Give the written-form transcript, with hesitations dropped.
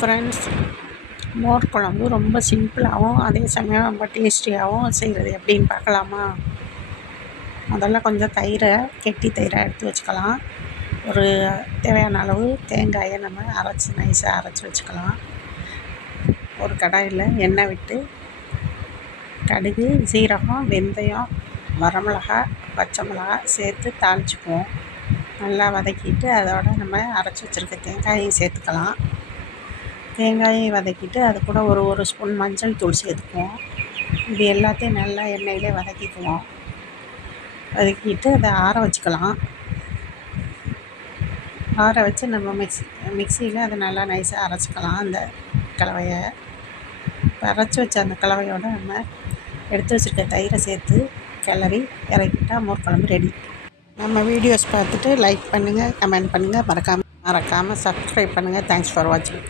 Friends, மோர் குழம்பு ரொம்ப சிம்பிளாகவும் அதே சமயம் ரொம்ப டேஸ்டியாகவும் செய்கிறது எப்படின்னு பார்க்கலாமா? முதல்ல கொஞ்சம் தயிரை, கெட்டி தயிரை எடுத்து வச்சுக்கலாம். ஒரு தேவையான அளவு தேங்காயை நம்ம நைஸாக அரைச்சி வச்சுக்கலாம். ஒரு கடாயில் எண்ணெய் விட்டு கடுகு, சீரகம், வெந்தயம், வரமிளகாய், பச்சை மிளகாய் சேர்த்து தாளிச்சுக்குவோம். நல்லா வதக்கிட்டு அதோட நம்ம அரைச்சி வச்சுருக்க தேங்காயையும் சேர்த்துக்கலாம். தேங்காயை வதக்கிட்டு அது கூட ஒரு ஸ்பூன் மஞ்சள் தூள் சேர்த்துக்குவோம். இது எல்லாத்தையும் நல்லா எண்ணெயிலே வதக்கிக்குவோம். வதக்கிட்டு அதை ஆற வச்சுக்கலாம். ஆற வச்சு நம்ம மிக்சியில் அதை நல்லா நைஸாக அரைச்சிக்கலாம். அந்த கலவையை அரைச்சி வச்ச அந்த கலவையோடு நம்ம எடுத்து வச்சுருக்க தயிரை சேர்த்து கிளறி இறக்கிட்டால் மோர் குழம்பு ரெடி. நம்ம வீடியோஸ் பார்த்துட்டு லைக் பண்ணுங்கள், கமெண்ட் பண்ணுங்கள், மறக்காமல் சப்ஸ்கிரைப் பண்ணுங்கள். தேங்க்ஸ் ஃபார் வாட்சிங்.